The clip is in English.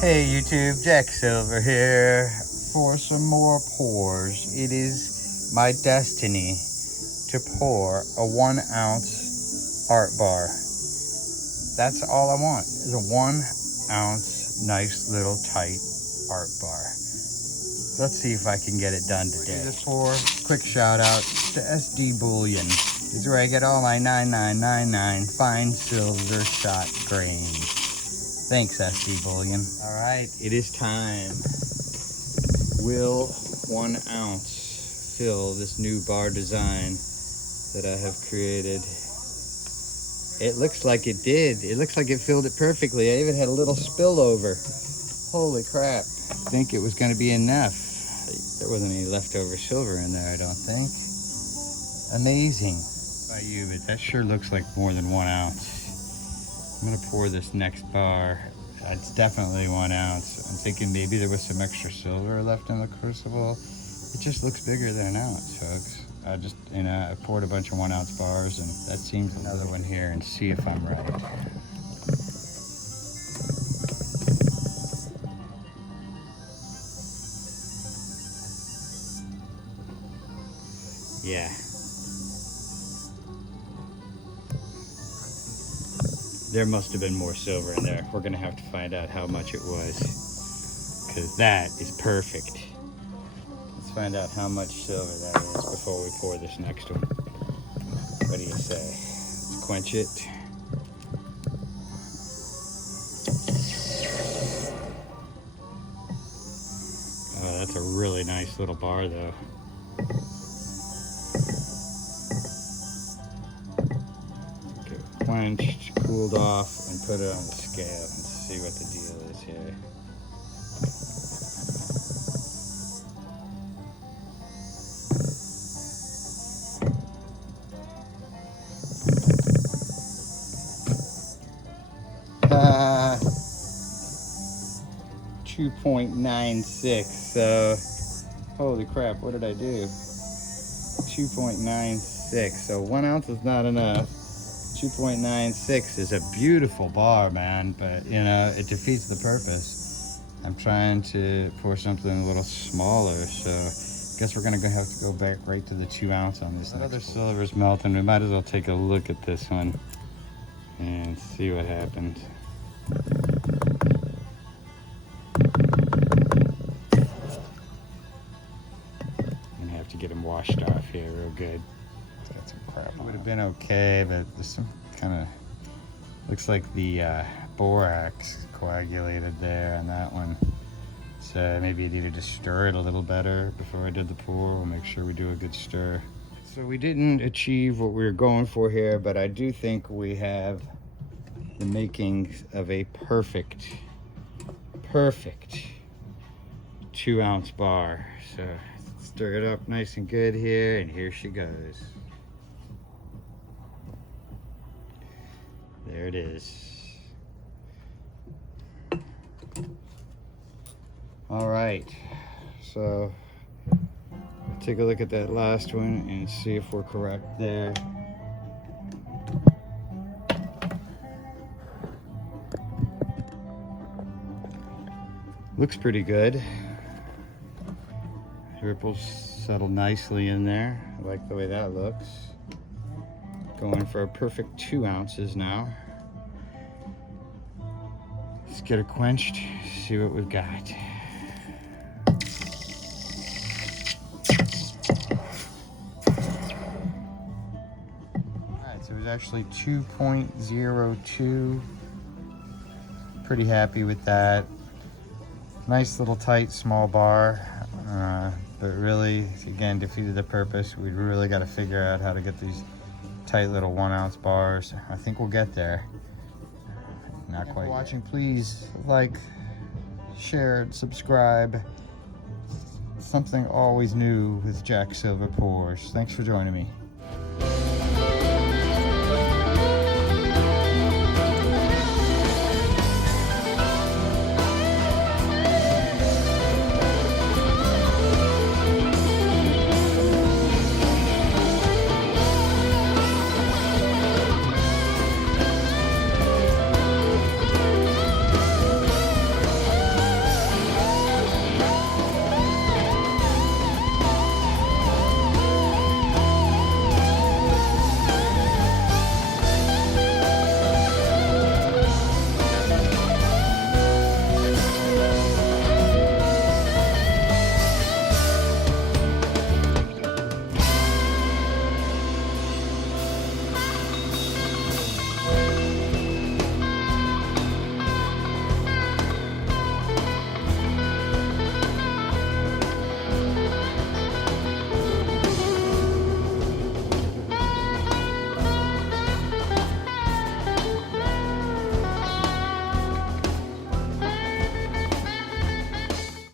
Hey YouTube, Jack Silver here for some more pours. It is my destiny to pour a 1 ounce art bar. That's all I want, is a 1 ounce nice little tight art bar. Let's see if I can get it done today. This pour, quick shout out to SD Bullion. This is where I get all my 9999 fine silver shot grains. Thanks, SD Bullion. All right, it is time. Will 1 ounce fill this new bar design that I have created? It looks like it did. It looks like it filled it perfectly. I even had a little spillover. Holy crap. I think it was gonna be enough. There wasn't any leftover silver in there, I don't think. Amazing. By you, but that sure looks like more than 1 ounce. I'm gonna pour this next bar. It's definitely 1 ounce. I'm thinking maybe there was some extra silver left in the crucible. It just looks bigger than an ounce, folks. I poured a bunch of 1 ounce bars, and that seems another one here, and see if I'm right. Yeah. There must have been more silver in there. We're gonna have to find out how much it was, because that is perfect. Let's find out how much silver that is before we pour this next one. What do you say? Let's quench it. Oh, that's a really nice little bar though. Quenched, cooled off, and put it on the scale and see what the deal is here. Uh, 2.96. So, holy crap, what did I do? 2.96. So 1 ounce is not enough. 2.96 is a beautiful bar, man, but you know, it defeats the purpose. I'm trying to pour something a little smaller, so I guess we're gonna have to go back right to the 2 ounce on this. Another silver's melting. We might as well take a look at this one and see what happened. I'm gonna have to get him washed off here real good. That's some crap. It would have been okay, but there's some kind of, looks like the borax coagulated there on that one. So maybe I needed to stir it a little better before I did the pour. We'll make sure we do a good stir. So we didn't achieve what we were going for here, but I do think we have the makings of a perfect 2 ounce bar. So stir it up nice and good here, and here she goes. There it is. All right, so take a look at that last one and see if we're correct there. Looks pretty good. Ripples settle nicely in there. I like the way that looks. Going for a perfect 2 ounces now. Let's get it quenched, see what we've got. Alright, so it was actually 2.02. Pretty happy with that. Nice little tight small bar, but really, again, defeated the purpose. We really got to figure out how to get these tight little 1 ounce bars. I think we'll get there. Not quite. For watching, please like, share, subscribe. Something always new with Jack Silver Pours. Thanks for joining me.